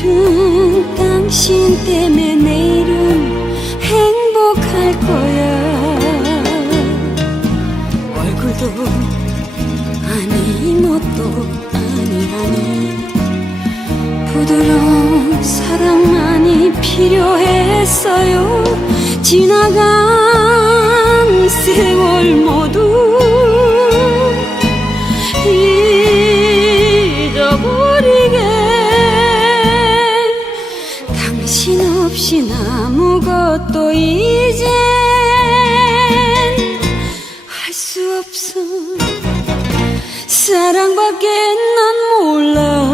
푸른 당신 때문에 내일은 행복할 거야. 얼굴도 아니 못도 아니 아니. 부드러운 사랑만이 필요했어요. 지나간 세월 모 이젠 할 수 없어. 사랑밖에 난 몰라.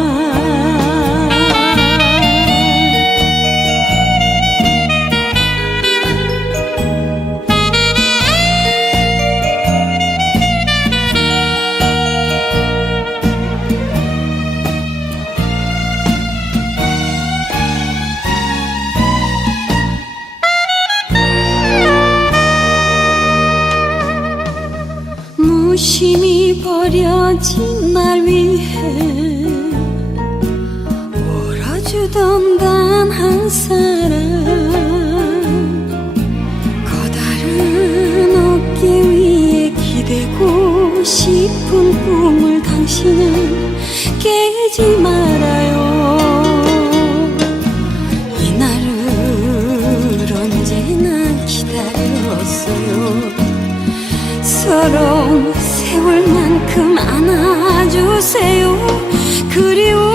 무심히 버려진 날 위해 울어주던 단 한 사람 커다른 어깨 위에 기대고 싶은 꿈을 당신은 깨지 말아요. 이날을 언제나 기다렸어요. 서로 안아주세요. 그리워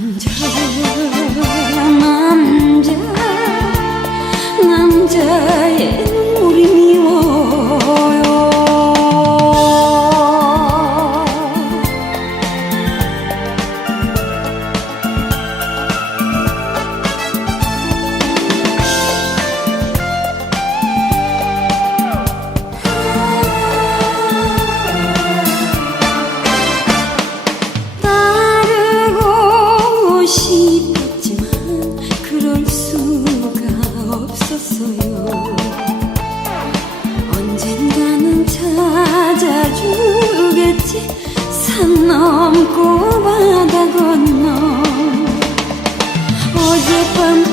남자. Ном кувада годно Оде пам